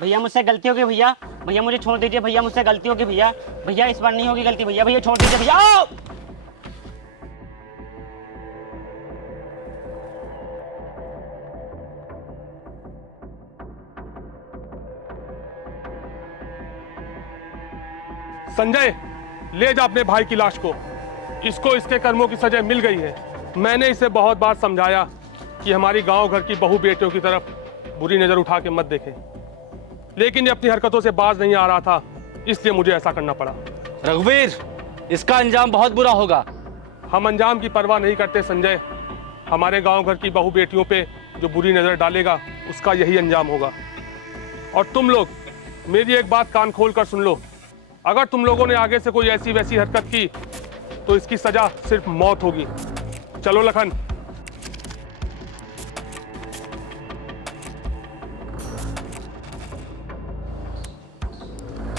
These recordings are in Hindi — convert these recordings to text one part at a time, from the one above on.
भैया मुझसे गलती हो गई भैया, भैया मुझे छोड़ दीजिए भैया, मुझसे गलती हो गई भैया, भैया इस बार नहीं होगी गलती भैया, भैया छोड़ दीजिए भैया। आओ! संजय, ले जा अपने भाई की लाश को। इसको इसके कर्मों की सजा मिल गई है। मैंने इसे बहुत बार समझाया कि हमारी गांव घर की बहू बेटियों की तरफ बुरी नजर उठा के मत देखे, लेकिन ये अपनी हरकतों से बाज नहीं आ रहा था, इसलिए मुझे ऐसा करना पड़ा। रघुवीर, इसका अंजाम बहुत बुरा होगा। हम अंजाम की परवाह नहीं करते संजय। हमारे गांव घर की बहू बेटियों पे जो बुरी नजर डालेगा उसका यही अंजाम होगा। और तुम लोग मेरी एक बात कान खोल कर सुन लो, अगर तुम लोगों ने आगे से कोई ऐसी वैसी हरकत की तो इसकी सजा सिर्फ मौत होगी। चलो लखन।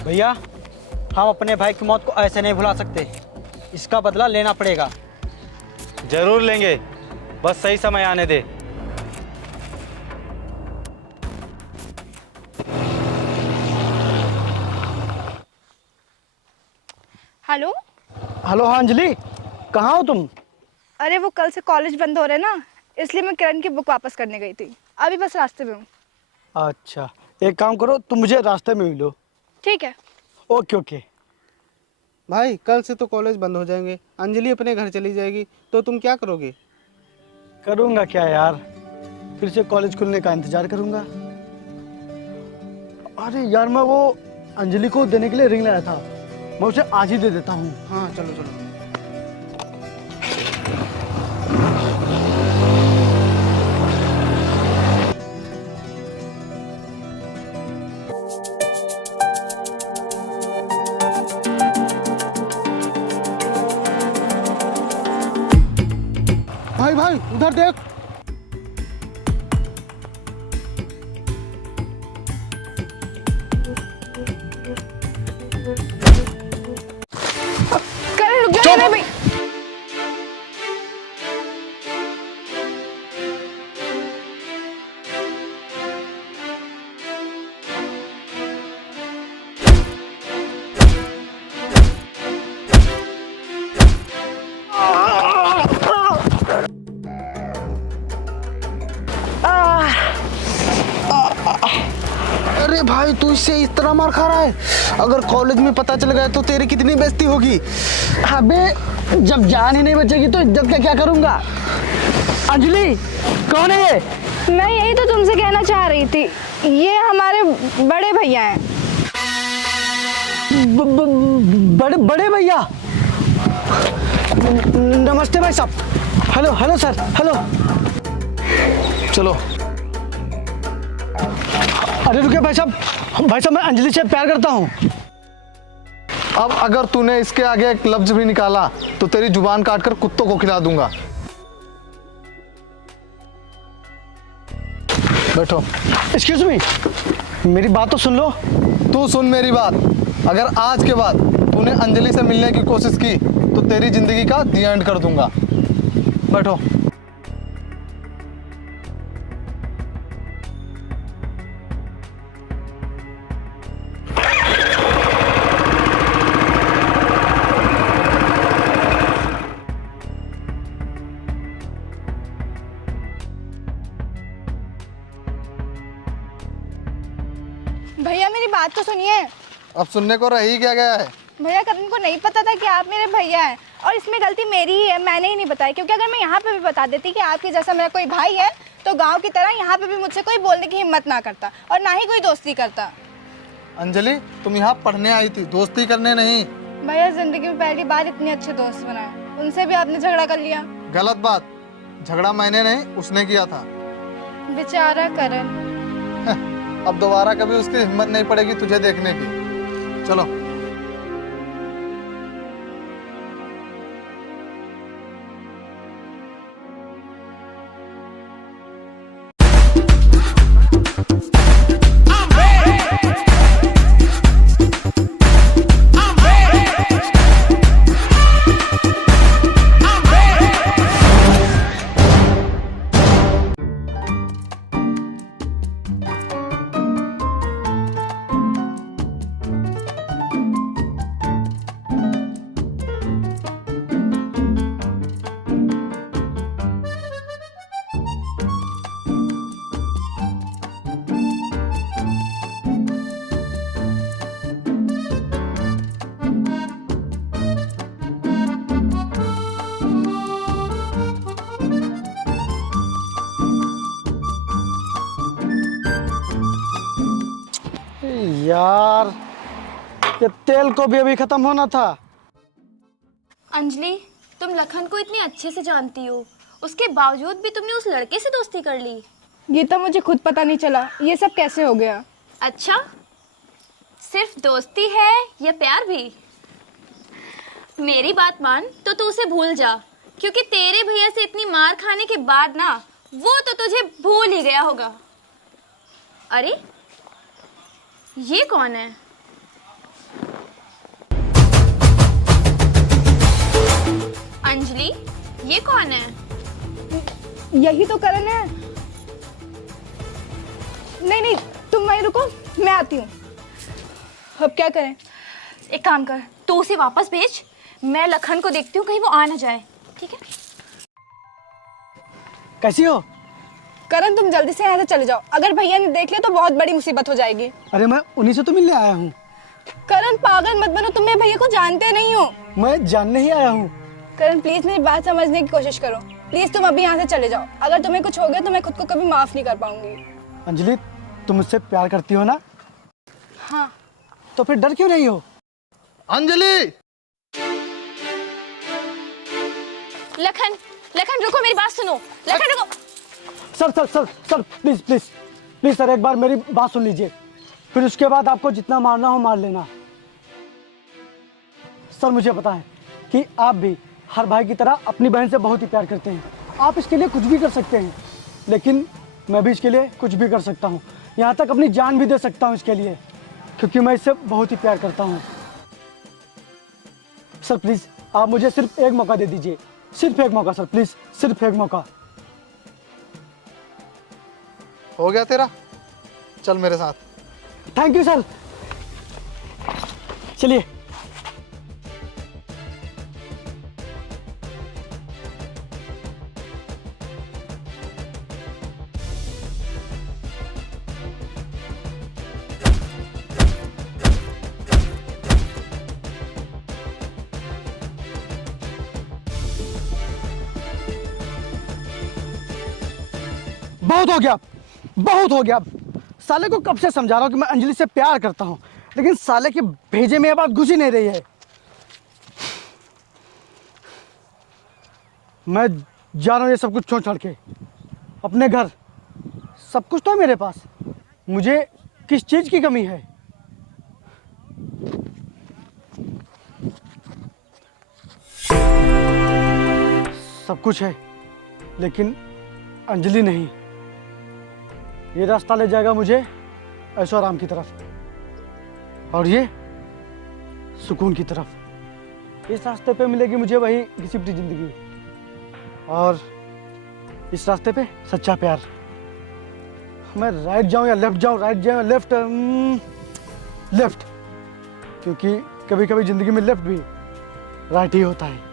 भैया, हम अपने भाई की मौत को ऐसे नहीं भुला सकते, इसका बदला लेना पड़ेगा। जरूर लेंगे, बस सही समय आने दे। हेलो। हेलो, हाँ अंजलि, कहाँ हो तुम? अरे वो कल से कॉलेज बंद हो रहे हैं ना, इसलिए मैं किरण की बुक वापस करने गई थी, अभी बस रास्ते में हूँ। अच्छा, एक काम करो, तुम मुझे रास्ते में मिलो। ठीक है। Okay okay. भाई कल से तो कॉलेज बंद हो जाएंगे, अंजलि अपने घर चली जाएगी, तो तुम क्या करोगे? करूँगा क्या यार, फिर से कॉलेज खुलने का इंतजार करूँगा। अरे यार, मैं वो अंजलि को देने के लिए रिंग लाया था, मैं उसे आज ही दे देता हूँ। हाँ चलो चलो। भाई भाई उधर देख। करण रुक जा। भाई अरे भाई तू इससे इस तरह मार खा रहा है, अगर कॉलेज में पता चल गया तो तेरी कितनी बेइज्जती होगी। अबे, जब जान ही नहीं बचेगी तो इज्जत का क्या करूँगा? अंजलि, कौन है ये? मैं यही तो तुमसे कहना चाह रही थी, ये हमारे बड़े भैया हैं। बड़े बड़े भैया, नमस्ते भाई साहब। Hello hello sir, hello. चलो। अरे रुकिए भाई साहब, मैं अंजलि से प्यार करता हूँ। अब अगर तूने इसके आगे एक लफ्ज भी निकाला तो तेरी जुबान काटकर कुत्तों को खिला दूंगा। बैठो। एक्सक्यूज मी, मेरी बात तो सुन लो। तू सुन मेरी बात, अगर आज के बाद तूने अंजलि से मिलने की कोशिश की तो तेरी जिंदगी का दी एंड कर दूंगा। बैठो। भैया मेरी बात तो सुनिए। अब सुनने को रह ही क्या गया है? भैया करण को नहीं पता था कि आप मेरे भैया हैं, और इसमें गलती मेरी ही है, मैंने ही नहीं बताया, क्योंकि अगर मैं यहाँ पे भी बता देती कि आपके जैसा मेरा कोई भाई है तो गांव की तरह यहाँ पे भी मुझसे कोई बोलने की हिम्मत ना करता और ना ही कोई दोस्ती करता। अंजलि, तुम यहाँ पढ़ने आई थी, दोस्ती करने नहीं। भैया जिंदगी में पहली बार इतने अच्छे दोस्त बनाए, उनसे भी आपने झगड़ा कर लिया। गलत बात, झगड़ा मैंने नहीं उसने किया था। बेचारा करण। अब दोबारा कभी उसकी हिम्मत नहीं पड़ेगी तुझे देखने की। चलो। यार, ये तेल को भी अभी खत्म होना था। अंजलि, तुम लखन को इतनी अच्छे से जानती हो, उसके बावजूद भी तुमने उस लड़के से दोस्ती कर ली। ये तो मुझे खुद पता नहीं चला, ये सब कैसे हो गया। अच्छा, सिर्फ दोस्ती है या प्यार भी? मेरी बात मान तो तू उसे भूल जा, क्योंकि तेरे भैया से इतनी मार खाने के बाद ना वो तो तुझे भूल ही गया होगा। अरे ये कौन है? अंजलि, ये कौन है? यही तो करण है। नहीं नहीं, तुम वहीं रुको, मैं आती हूँ। अब क्या करें? एक काम कर, तू उसे वापस भेज, मैं लखन को देखती हूँ, कहीं वो आ ना जाए। ठीक है? कैसी हो? करण, तुम जल्दी से यहाँ से चले जाओ, अगर भैया ने देख लिया तो बहुत बड़ी मुसीबत हो जाएगी। अरे मैं उन्हीं से तो मिलने आया हूँ। करण, पागल मत बनो, तुम मेरे भैया को जानते नहीं हो। मैं जानने ही आया हूँ। करण प्लीज मेरी बात समझने की कोशिश करो, प्लीज तुम अभी यहाँ से चले जाओ। अगर तुम्हें कुछ हो गया तो मैं खुद को कभी माफ नहीं कर पाऊंगी। अंजलि, तुम मुझसे प्यार करती हो ना? हाँ। तो फिर डर क्यों नहीं हो? अंजलि, लखन, लखन रुको, मेरी बात सुनो। लखन रुको। Sir sir sir sir, please please please sir, एक बार मेरी बात सुन लीजिए, फिर उसके बाद आपको जितना मारना हो मार लेना। सर मुझे पता है कि आप भी हर भाई की तरह अपनी बहन से बहुत ही प्यार करते हैं। आप इसके लिए कुछ भी कर सकते हैं, लेकिन मैं भी इसके लिए कुछ भी कर सकता हूँ, यहाँ तक अपनी जान भी दे सकता हूँ इसके लिए, क्योंकि मैं इससे बहुत ही प्यार करता हूँ। सर प्लीज आप मुझे सिर्फ एक मौका दे दीजिए, सिर्फ एक मौका सर, प्लीज सिर्फ एक मौका। हो गया तेरा? चल मेरे साथ। थैंक यू सर, चलिए। बहुत हो गया, बहुत हो गया। साले को कब से समझा रहा हूँ कि मैं अंजलि से प्यार करता हूँ, लेकिन साले के भेजे में ये बात घुस ही नहीं रही है। मैं जा रहा हूँ ये सब कुछ छोड़ छाड़ के अपने घर। सब कुछ तो है मेरे पास, मुझे किस चीज़ की कमी है? सब कुछ है, लेकिन अंजलि नहीं। ये रास्ता ले जाएगा मुझे ऐशो आराम की तरफ, और ये सुकून की तरफ। इस रास्ते पे मिलेगी मुझे वही घिसी-पिटी जिंदगी, और इस रास्ते पे सच्चा प्यार। मैं राइट जाऊं या लेफ्ट जाऊं, राइट जाऊं या लेफ्ट, लेफ्ट, क्योंकि कभी कभी जिंदगी में लेफ्ट भी राइट ही होता है।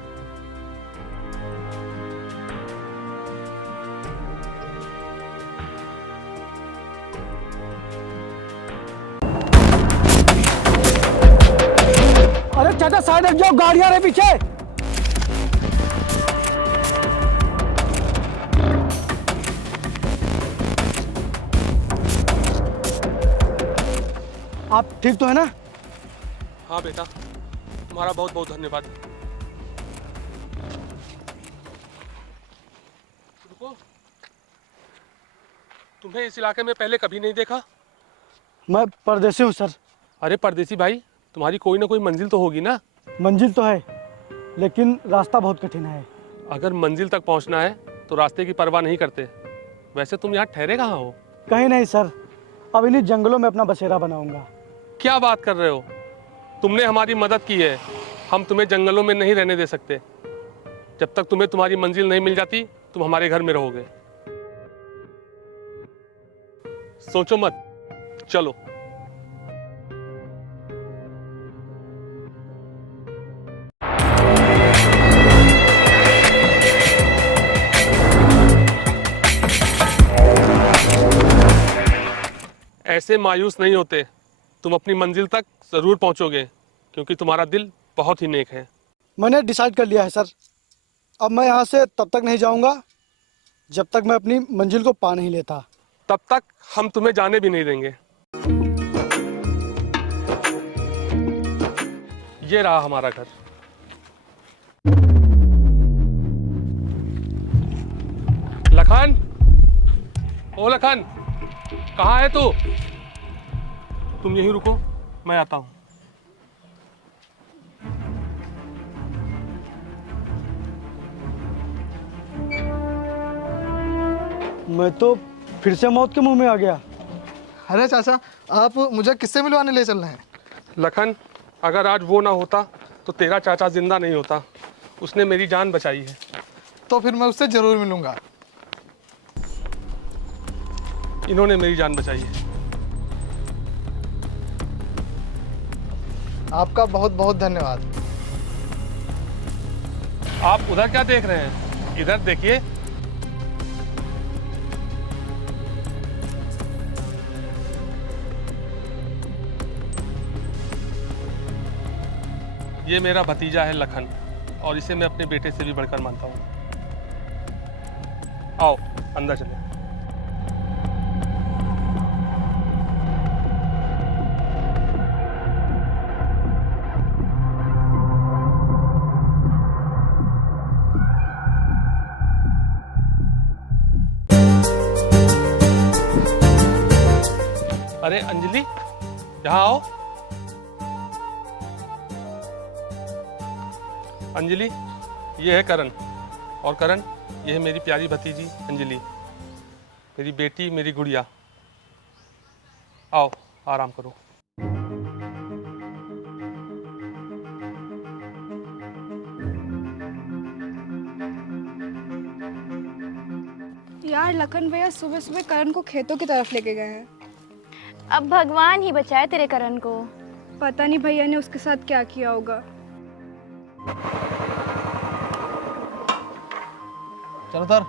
अरे चाचा साइड हट जाओ, गाड़ियां रहे पीछे। आप ठीक तो है ना? हाँ बेटा, तुम्हारा बहुत बहुत धन्यवाद। रुको, तुम्हें इस इलाके में पहले कभी नहीं देखा? मैं परदेसी हूँ सर। अरे परदेसी भाई, तुम्हारी कोई ना कोई मंजिल तो होगी ना? मंजिल तो है, लेकिन रास्ता बहुत कठिन है। अगर मंजिल तक पहुंचना है तो रास्ते की परवाह नहीं करते। वैसे तुम यहाँ ठहरे कहाँ हो? कहीं नहीं सर, अब इन्हीं जंगलों में अपना बसेरा बनाऊंगा। क्या बात कर रहे हो? तुमने हमारी मदद की है, हम तुम्हें जंगलों में नहीं रहने दे सकते। जब तक तुम्हें तुम्हारी मंजिल नहीं मिल जाती, तुम हमारे घर में रहोगे। सोचो मत, चलो। ऐसे मायूस नहीं होते, तुम अपनी मंजिल तक जरूर पहुंचोगे, क्योंकि तुम्हारा दिल बहुत ही नेक है। मैंने डिसाइड कर लिया है सर, अब मैं यहाँ से तब तक नहीं जाऊँगा जब तक मैं अपनी मंजिल को पा नहीं लेता। तब तक हम तुम्हें जाने भी नहीं देंगे। ये रहा हमारा घर। लखन, ओ लखन, कहाँ है तू? तुम यहीं रुको, मैं आता हूँ। मैं तो फिर से मौत के मुंह में आ गया। अरे चाचा, आप मुझे किससे मिलवाने ले चल रहे हैं? लखन, अगर आज वो ना होता तो तेरा चाचा जिंदा नहीं होता। उसने मेरी जान बचाई है। तो फिर मैं उससे ज़रूर मिलूंगा। इन्होंने मेरी जान बचाई है। आपका बहुत बहुत धन्यवाद। आप उधर क्या देख रहे हैं? इधर देखिए। ये मेरा भतीजा है लखन, और इसे मैं अपने बेटे से भी बढ़कर मानता हूँ। आओ अंदर चले। अरे अंजलि, यहाँ आओ। अंजलि, ये है करण, और करण, ये है मेरी प्यारी भतीजी अंजलि, मेरी बेटी, मेरी गुड़िया। आओ आराम करो। यार लखन भैया सुबह सुबह करण को खेतों की तरफ लेके गए हैं। अब भगवान ही बचाए तेरे करण को। पता नहीं भैया ने उसके साथ क्या किया होगा। चल उधर।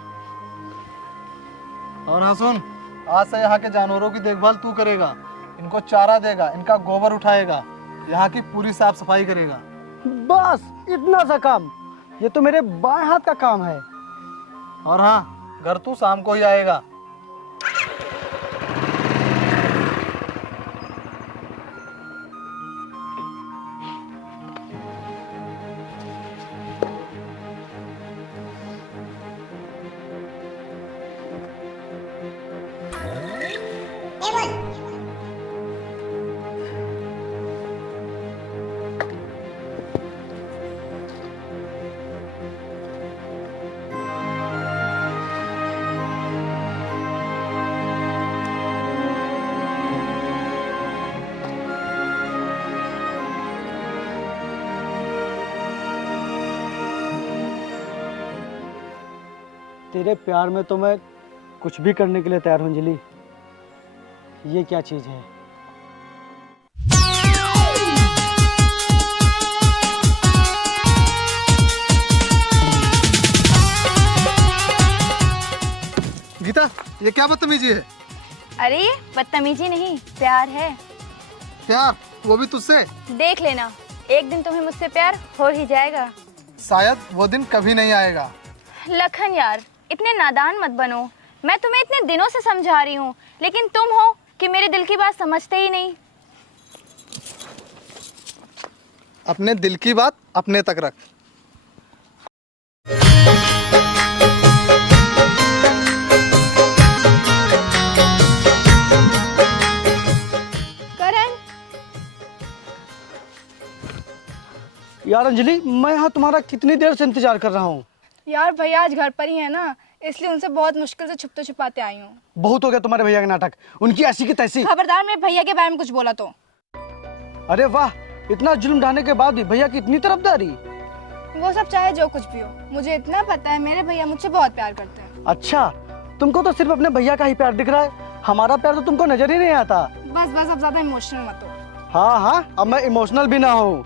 और हाँ सुन, आज से यहाँ के जानवरों की देखभाल तू करेगा। इनको चारा देगा, इनका गोबर उठाएगा, यहाँ की पूरी साफ सफाई करेगा। बस इतना सा काम, ये तो मेरे बाएं हाथ का काम है। और हाँ, घर तू शाम को ही आएगा। तेरे प्यार में तो मैं कुछ भी करने के लिए तैयार हूँ अंजलि। ये क्या चीज़ है? गीता, ये क्या बदतमीजी है? अरे बदतमीजी नहीं, प्यार है। प्यार? वो भी तुझसे? देख लेना, एक दिन तुम्हें मुझसे प्यार हो ही जाएगा। शायद वो दिन कभी नहीं आएगा। लखन यार, इतने नादान मत बनो। मैं तुम्हें इतने दिनों से समझा रही हूँ, लेकिन तुम हो कि मेरे दिल की बात समझते ही नहीं। अपने दिल की बात अपने तक रख। करण, यार अंजलि, मैं यहाँ तुम्हारा कितनी देर से इंतजार कर रहा हूँ। यार भैया आज घर पर ही है ना, इसलिए उनसे बहुत मुश्किल से छुपते छुपाते आई हूँ। बहुत हो गया तुम्हारे भैया के नाटक, उनकी ऐसी की तैसी। खबरदार मेरे भैया के बारे में कुछ बोला तो। अरे वाह, इतना जुल्म ढाने के बाद भी भैया की इतनी तरफदारी। वो सब चाहे जो कुछ भी हो, मुझे इतना पता है मेरे भैया मुझसे बहुत प्यार करते हैं। अच्छा, तुमको तो सिर्फ अपने भैया का ही प्यार दिख रहा है, हमारा प्यार तो तुमको नजर ही नहीं आता। बस बस, अब ज्यादा इमोशनल मत हो। हाँ हाँ, अब मैं इमोशनल भी ना हूँ।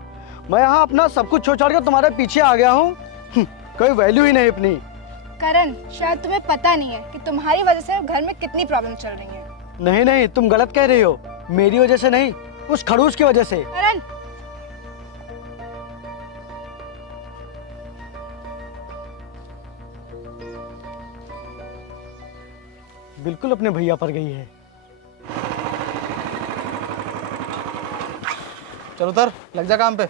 मैं यहाँ अपना सब कुछ छोड़ कर तुम्हारे पीछे आ गया हूँ। कोई वैल्यू ही नहीं अपनी। करण, शायद तुम्हें पता नहीं है कि तुम्हारी वजह से घर में कितनी प्रॉब्लम चल रही है। नहीं नहीं, तुम गलत कह रही हो। मेरी वजह से नहीं, उस खड़ूस की वजह से। करण, बिल्कुल अपने भैया पर गई है। चल उधर, लग जा काम पे।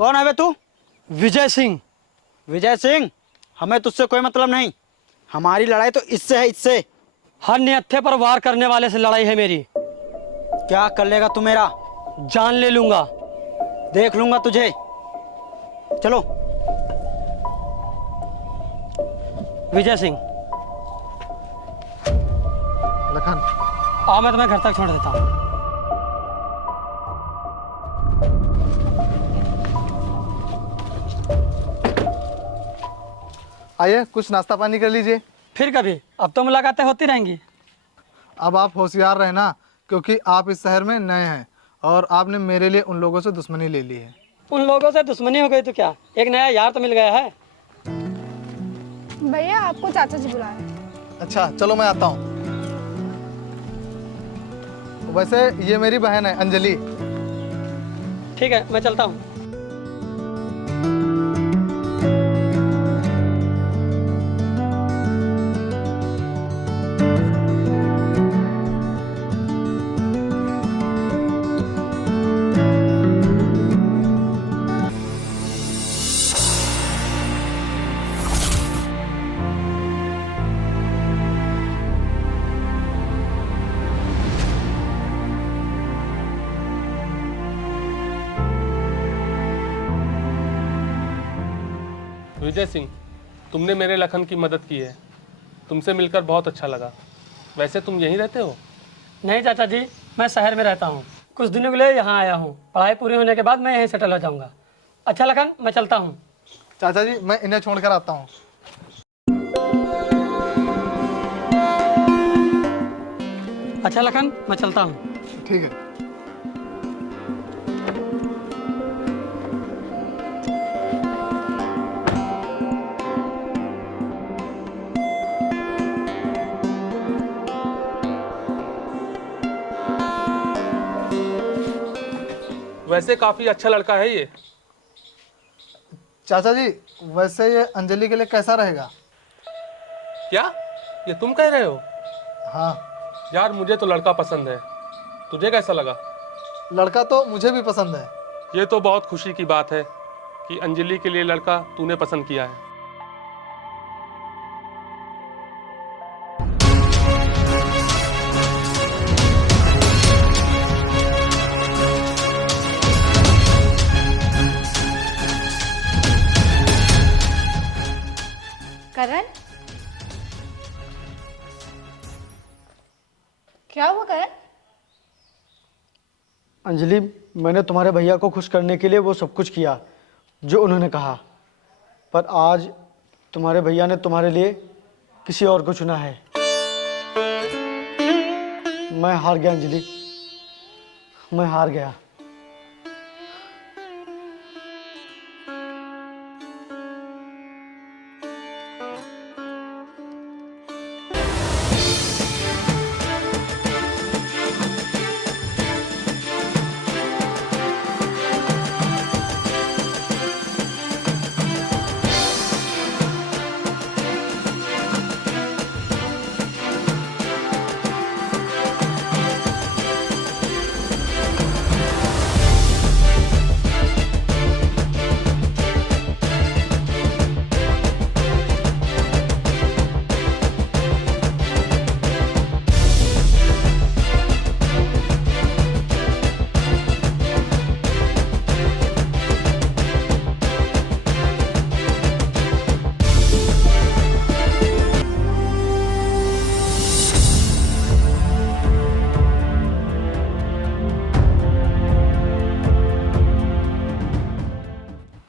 कौन है बे तू? विजय सिंह। विजय सिंह, हमें तुझसे कोई मतलब नहीं। हमारी लड़ाई तो इससे है, इससे। हर निहत्थे पर वार करने वाले से लड़ाई है मेरी। क्या कर लेगा तू मेरा? जान ले लूंगा। देख लूंगा तुझे। चलो। विजय सिंह, लखन, आओ मैं तुम्हें घर तक छोड़ देता हूँ। आइए कुछ नाश्ता पानी कर लीजिए। फिर कभी, अब तो मुलाकातें होती रहेंगी। अब आप होशियार रहना, क्योंकि आप इस शहर में नए हैं और आपने मेरे लिए उन लोगों से दुश्मनी ले ली है। उन लोगों से दुश्मनी हो गई तो क्या, एक नया यार तो मिल गया है। भैया आपको चाचा जी बुला रहे हैं। अच्छा चलो मैं आता हूँ। वैसे ये मेरी बहन है अंजलि। ठीक है, मैं चलता हूँ। विजय सिंह, तुमने मेरे लखन की मदद की है। तुमसे मिलकर बहुत अच्छा लगा। वैसे तुम यहीं रहते हो? नहीं चाचा जी, मैं शहर में रहता हूँ। कुछ दिनों के लिए यहाँ आया हूँ। पढ़ाई पूरी होने के बाद मैं यहीं सेटल हो जाऊँगा। अच्छा लखन, मैं चलता हूँ। चाचा जी मैं इन्हें छोड़कर आता हूँ। अच्छा लखन, मैं चलता हूँ। ठीक है। वैसे काफी अच्छा लड़का है ये। चाचा जी वैसे ये अंजलि के लिए कैसा रहेगा? क्या ये तुम कह रहे हो? हाँ यार मुझे तो लड़का पसंद है। तुझे कैसा लगा? लड़का तो मुझे भी पसंद है। ये तो बहुत खुशी की बात है कि अंजलि के लिए लड़का तूने पसंद किया है। करण, क्या हुआ करण? अंजलि, मैंने तुम्हारे भैया को खुश करने के लिए वो सब कुछ किया जो उन्होंने कहा, पर आज तुम्हारे भैया ने तुम्हारे लिए किसी और को चुना है। मैं हार गया अंजलि, मैं हार गया।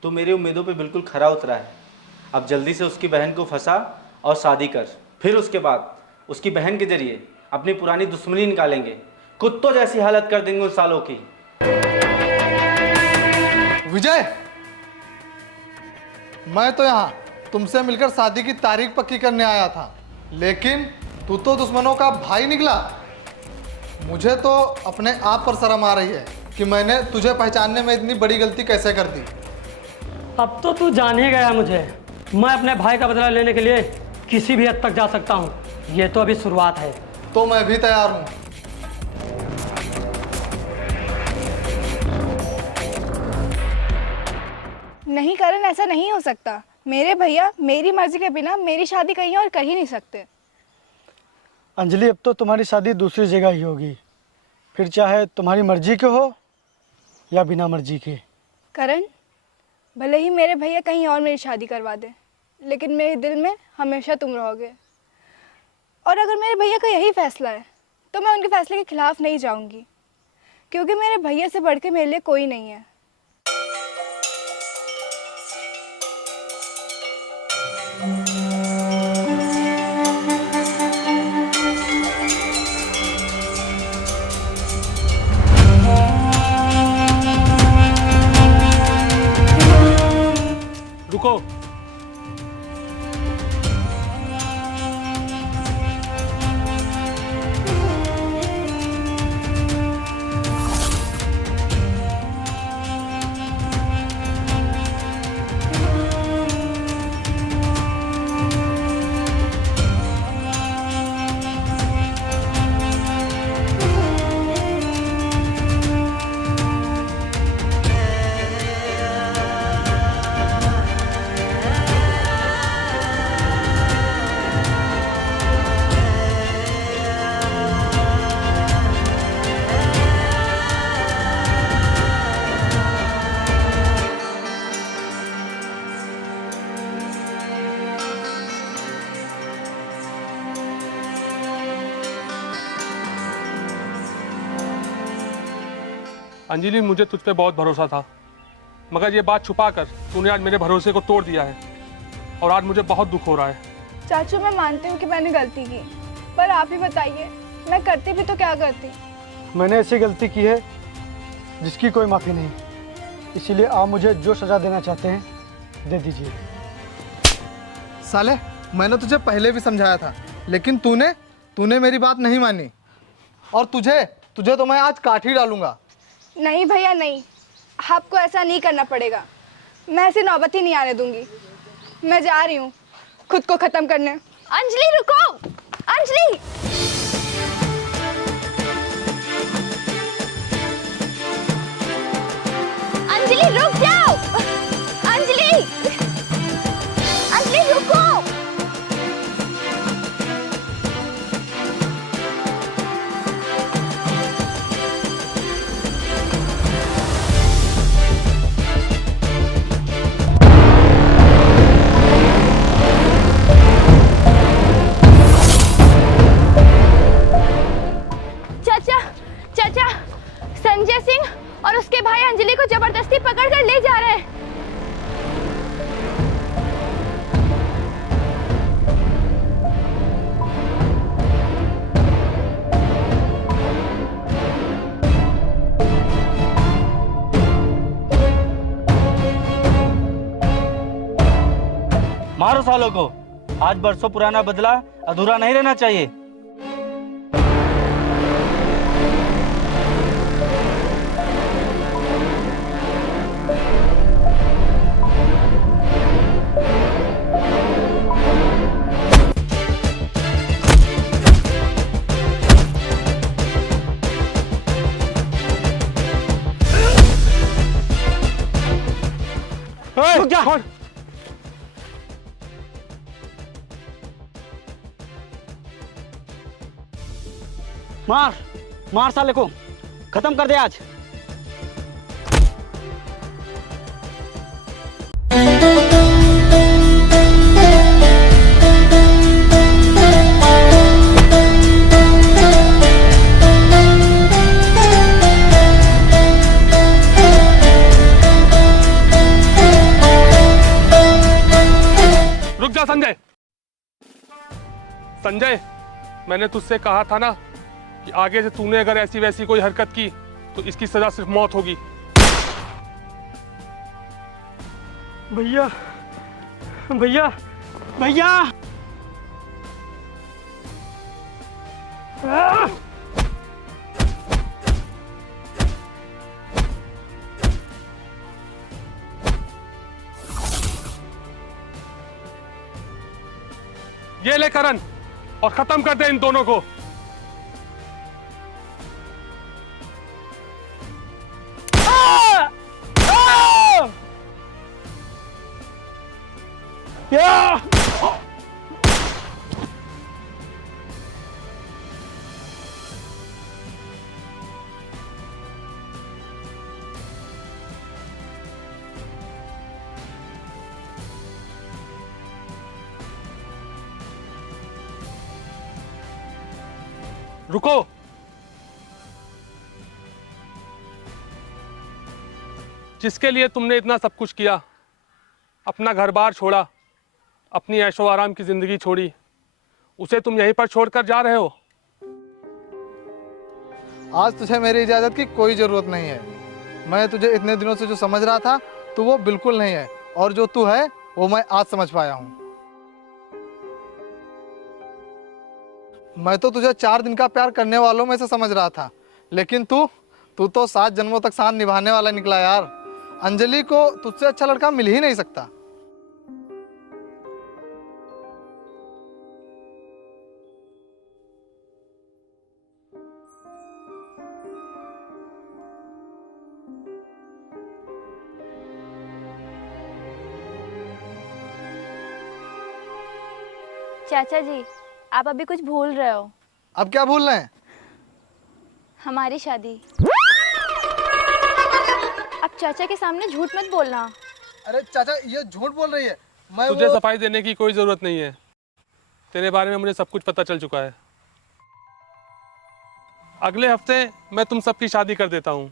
तो मेरी उम्मीदों पे बिल्कुल खरा उतरा है। अब जल्दी से उसकी बहन को फंसा और शादी कर, फिर उसके बाद उसकी बहन के जरिए अपनी पुरानी दुश्मनी निकालेंगे। कुत्तों जैसी हालत कर देंगे उन सालों की। विजय, मैं तो यहाँ तुमसे मिलकर शादी की तारीख पक्की करने आया था, लेकिन तू तो दुश्मनों का भाई निकला। मुझे तो अपने आप पर शर्म आ रही है कि मैंने तुझे पहचानने में इतनी बड़ी गलती कैसे कर दी। अब तो तू जान ही गया मुझे। मैं अपने भाई का बदला लेने के लिए किसी भी हद तक जा सकता हूँ। ये तो अभी शुरुआत है। तो मैं भी तैयार हूँ। ऐसा नहीं हो सकता। मेरे भैया मेरी मर्जी के बिना मेरी शादी कहीं और कर ही नहीं सकते। अंजलि, अब तो तुम्हारी शादी दूसरी जगह ही होगी, फिर चाहे तुम्हारी मर्जी के हो या बिना मर्जी के। करण, भले ही मेरे भैया कहीं और मेरी शादी करवा दे, लेकिन मेरे दिल में हमेशा तुम रहोगे। और अगर मेरे भैया का यही फैसला है तो मैं उनके फैसले के खिलाफ नहीं जाऊंगी, क्योंकि मेरे भैया से बढ़ के मेरे लिए कोई नहीं है। रुको। अंजलि, मुझे तुझ पे बहुत भरोसा था, मगर ये बात छुपाकर तूने आज मेरे भरोसे को तोड़ दिया है और आज मुझे बहुत दुख हो रहा है। चाचू, मैं मानती हूँ कि मैंने गलती की, पर आप ही बताइए मैं करती भी तो क्या करती। मैंने ऐसी गलती की है जिसकी कोई माफ़ी नहीं, इसीलिए आप मुझे जो सज़ा देना चाहते हैं दे दीजिए। साले, मैंने तुझे पहले भी समझाया था, लेकिन तूने मेरी बात नहीं मानी, और तुझे तो मैं आज काट ही डालूंगा। नहीं भैया नहीं, आपको ऐसा नहीं करना पड़ेगा। मैं ऐसी नौबत ही नहीं आने दूंगी। मैं जा रही हूँ खुद को ख़त्म करने। अंजलि रुको, अंजलि। अंजलि रुक जाओ, अंजलि, अंजलि रुको। चाचा, संजय सिंह और उसके भाई अंजलि को जबरदस्ती पकड़कर ले जा रहे हैं। मारो सालों को। आज बरसों पुराना बदला अधूरा नहीं रहना चाहिए। रुक जा। कौन? मार मार साले को, खत्म कर दे आज। रुक जा संजय। संजय, मैंने तुझसे कहा था ना कि आगे से तूने अगर ऐसी वैसी कोई हरकत की तो इसकी सजा सिर्फ मौत होगी। भैया भैया भैया। ये ले करण और खत्म कर दे इन दोनों को। रुको। जिसके लिए तुमने इतना सब कुछ किया, अपना घर बार छोड़ा, अपनी ऐशो आराम की जिंदगी छोड़ी, उसे तुम यहीं पर छोड़कर जा रहे हो? आज तुझे मेरी इजाज़त की कोई ज़रूरत नहीं है। मैं तुझे इतने दिनों से जो समझ रहा था तो वो बिल्कुल नहीं है, और जो तू है वो मैं आज समझ पाया हूँ। मैं तो तुझे 4 दिन का प्यार करने वालों में से समझ रहा था, लेकिन तू तो 7 जन्मों तक साथ निभाने वाला निकला यार। अंजलि को तुझसे अच्छा लड़का मिल ही नहीं सकता। चाचा जी, आप अभी कुछ भूल रहे हो। अब क्या भूल रहे हैं? हमारी शादी। अब चाचा के सामने झूठ मत बोलना। अरे चाचा, ये झूठ बोल रही है। मैं तुझे सफाई देने की कोई जरूरत नहीं है। तेरे बारे में मुझे सब कुछ पता चल चुका है। अगले हफ्ते मैं तुम सबकी शादी कर देता हूँ।